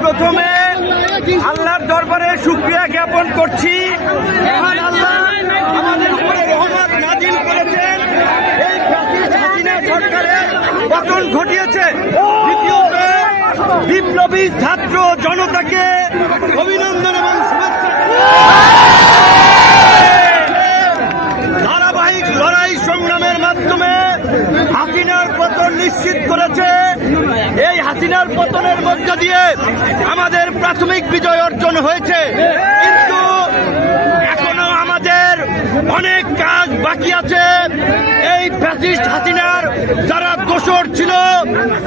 প্রথমে আল্লাহর দরবারে শুক্রিয়া জ্ঞাপন করছি। আল্লাহ করেছেন। পতন ঘটিয়েছে। বিপ্লবী ছাত্র জনতাকে অভিনন্দন এবং শুভেচ্ছা। এই পতনের মধ্য দিয়ে আমাদের প্রাথমিক বিজয় অর্জন হয়েছে। কিন্তু এখনও আমাদের অনেক কাজ বাকি আছে। এই ফ্যাসিস্ট হাসিনার যারা দোষর ছিল,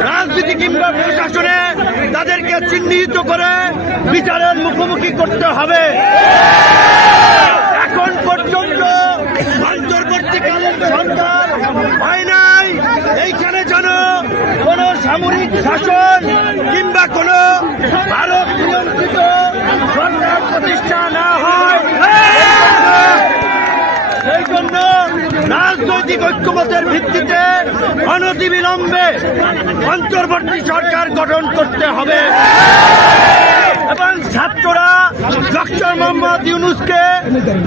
রাজনীতি কিংবা প্রশাসনে, তাদেরকে চিহ্নিত করে বিচারের মুখোমুখি করতে হবে এখন পর্যন্ত অন্তর্বর্তীকালীন সরকার হয় নাই এইখানে যেন কোন সামরিক শাসন কিংবা কোন ভারত নিয়ন্ত্রিত সরকার প্রতিষ্ঠা না হয়। সেই জন্য রাজনৈতিক ঐক্যমতের ভিত্তিতে অনতিবিলম্বে অন্তর্বর্তী সরকার গঠন করতে হবে। এবং ছাত্ররা ডক্টর মোহাম্মদ ইউনুসকে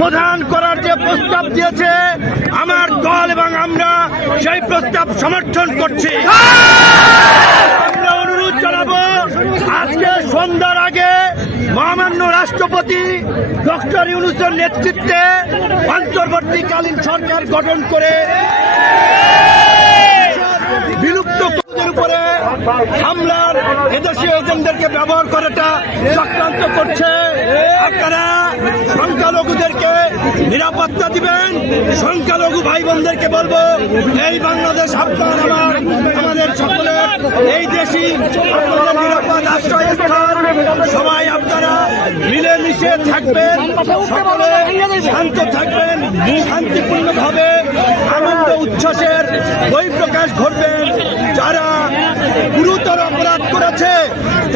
প্রধান করার যে প্রস্তাব দিয়েছে, আমার দল এবং আমরা সেই প্রস্তাব সমর্থন করছি। রাষ্ট্রপতি ডক্টর ইউনুসের নেতৃত্বে অন্তর্বর্তীকালীন সরকার গঠন করে বিলুপ্ত উপরে হামলার এদেশীয় এজেন্টদেরকে ব্যবহার করাটা চক্রান্ত করছে। আপনারা সংখ্যালঘুদেরকে নিরাপত্তা দিবেন, সংখ্যালঘু ভাই বোনদেরকে বলব, এই বাংলাদেশ আপনার, আমার, আমাদের সকলের, এই দেশই আপনাদের নিরাপদ আশ্রয়স্থল সবাই আপনারা মিলেমিশে থাকবেন, সকলে শান্ত থাকবেন, শান্তিপূর্ণভাবে আনন্দ উচ্ছ্বাসের বহিঃপ্রকাশ ঘটবেন। যারা গুরুতর অপরাধ করেছে,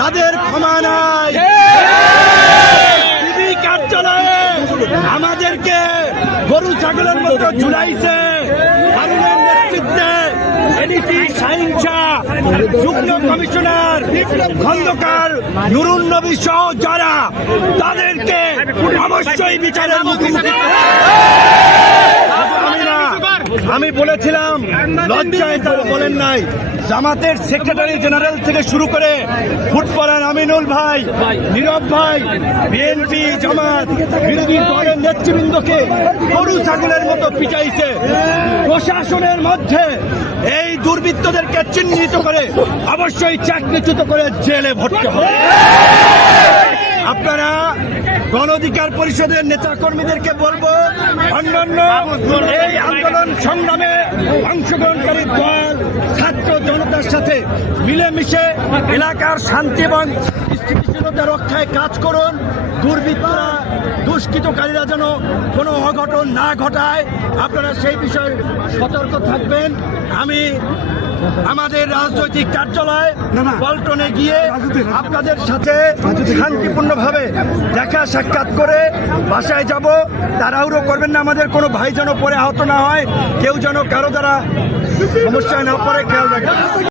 তাদের ক্ষমা নাই। আমাদেরকে গরু ছাগলের মতো ঝুলাইছে। যুগ্ম কমিশনার খন্দকার নুরুন নবী সহ যারা তাদেরকে অবশ্যই বিচারের মুখোমুখি আমি বলেছিলাম, লজ্জায় তারা বলেন নাই। জামাতের সেক্রেটারি জেনারেল থেকে শুরু করে ফুটবলার আমিনুল ভাই, নীরব ভাই, বিএনপি জামাত, বিরোধী দলের নেতৃবৃন্দকে গরু ছাগলের মতো পিটাইছে। প্রশাসনের মধ্যে এই দুর্বৃত্তদেরকে চিহ্নিত করে অবশ্যই চাকরিচ্যুত করে জেলে ভর্তি হবে। আপনারা গণ অধিকার পরিষদের নেতা কর্মীদেরকে বলব অন্যান্য এই আন্দোলন সংগ্রামে অংশগ্রহণকারী দল ছাত্র জনতার সাথে মিলেমিশে এলাকার শান্তি এবং স্থিতিশীলতা রক্ষায় কাজ করুন। দুর্বৃত্তরা দুষ্কৃতকারীরা যেন কোনো অঘটন না ঘটায়। আপনারা সেই বিষয়ে সতর্ক থাকবেন। আমি আমাদের রাজনৈতিক কার্যালয় পল্টনে গিয়ে আপনাদের সাথে শান্তিপূর্ণভাবে দেখা সাক্ষাৎ করে বাসায় যাব। তাড়াহুড়ো করবেন না। আমাদের কোনো ভাই যেন পরে আহত না হয়। কেউ যেন কারও দ্বারা সমস্যায় না পড়ে খেয়াল রাখবেন।